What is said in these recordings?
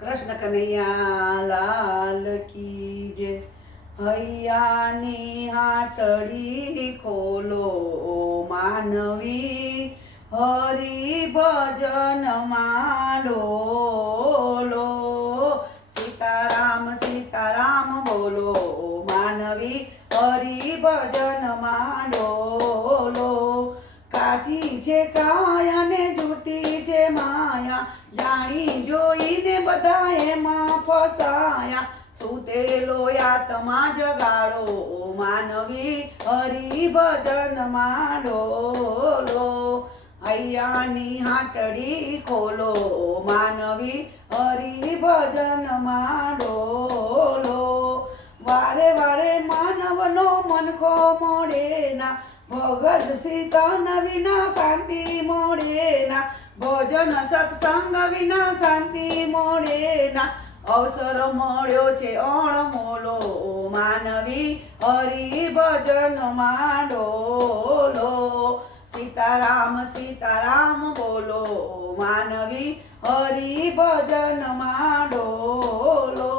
કૃષ્ણ કનૈયા લાલ કી જય. હૈયાની હાટડી ખોલો માનવી, હરિ ભજન માંડોલો. સીતારામ સીતારામ બોલો માનવી, હરિ ભજન માંડોલો. કાચી છે કાયા ને જૂઠી છે માયા, જાણી જોઈને બધા એમાં ફસાયા. સુતેલો આત્મા જગાડો માનવી, હરિ ભજન માંડોલો. હૈયાની હાટડી ખોલો માનવી, હરિ ભજન માંડોલો. વારે વારે માનવનો મનખો મોડે ના, ભગત સીતન વિના શાંતિ મોડે ના. ભજન સત્સંગ વિના શાંતિ મોડે ના. અવસર મળ્યો છે અણમોલો માનવી, હરિ ભજન માંડોલો. સીતારામ સીતારામ બોલો માનવી, હરિ ભજન માંડોલો.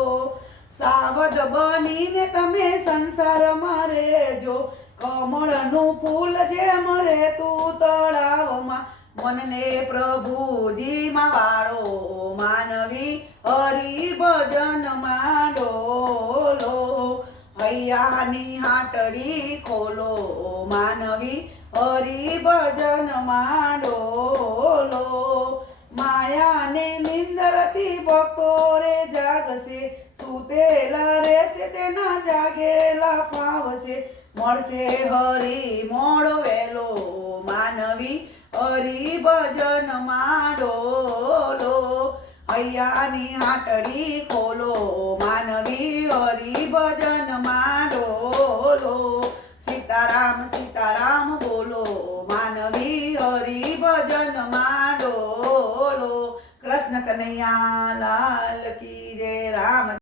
સાવધ બનીને તમે સંસારમાં રહેજો, કમળનું ફૂલ જેમ રહેતું તળાવમાં. મનને પ્રભુજીમાં વાળો માનવી, હરિ ભજન માંડોલો. હૈયાની હાટડી ખોલો માનવી, હરિ ભજન માંડોલો. માયાને નિંદરથી ભક્તો રે જાગશે, સુતેલા રહેશે તેના જાગેલા ફાવશે. મળશે હરિ મોડો વેલો માનવી, હરિ ભજન માંડોલો. હૈયાની હાટડી ખોલો માનવી, હરિ ભજન માંડોલો. સીતારામ સીતારામ બોલો માનવી, હરિ ભજન માંડોલો. કૃષ્ણ કનૈયા લાલ કી જય. રામ